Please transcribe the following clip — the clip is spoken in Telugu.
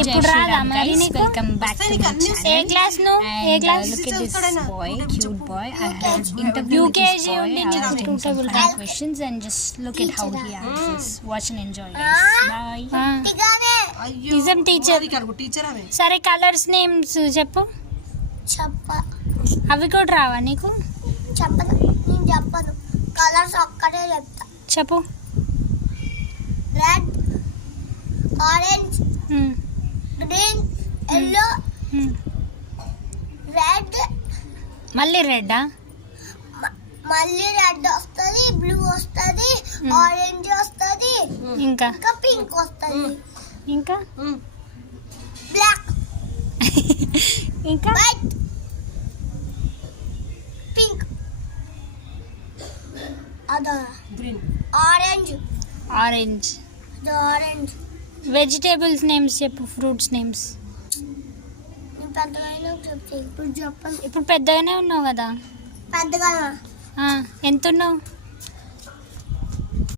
ఇప్పుడు రాదా మరి నీకు? Welcome back to my channel. A class నువ్వు? ఏ class? Look at this boy, cute boy. I have interviewed UKG this boy. only I need asked to him some table. questions and just look at how he answers. Watch and enjoy, guys. Bye. నిజం టీచర్. సరే కలర్స్ నేమ్స్ చెప్పు. అవి కూడా రావా నీకు? చెప్పను, నేను చెప్పను. కలర్స్ ఒక్కటే చెప్తా. చెప్పు. Red, orange, green, yellow, red. మళ్ళీ రెడ్డా? మళ్ళీ రెడ్ వస్తుంది, బ్లూ వస్తుంది, ఆరెంజ్ వస్తుంది, ఇంకా ఇంకా పింక్ వస్తుంది, ఇంకా బ్లాక్, ఇంకా వైట్, పింక్, అదా గ్రీన్, ఆరెంజ్, ఆరెంజ్. అది ఆరెంజ్. వెజిటేబుల్స్ నేమ్స్ చెప్పు. Fruits names. నేను పెద్దగా చెప్తే ఇప్పుడు చెప్పండి. ఇప్పుడు పెద్దగానే ఉన్నావు కదా. పెద్దగా ఎంత ఉన్నావు?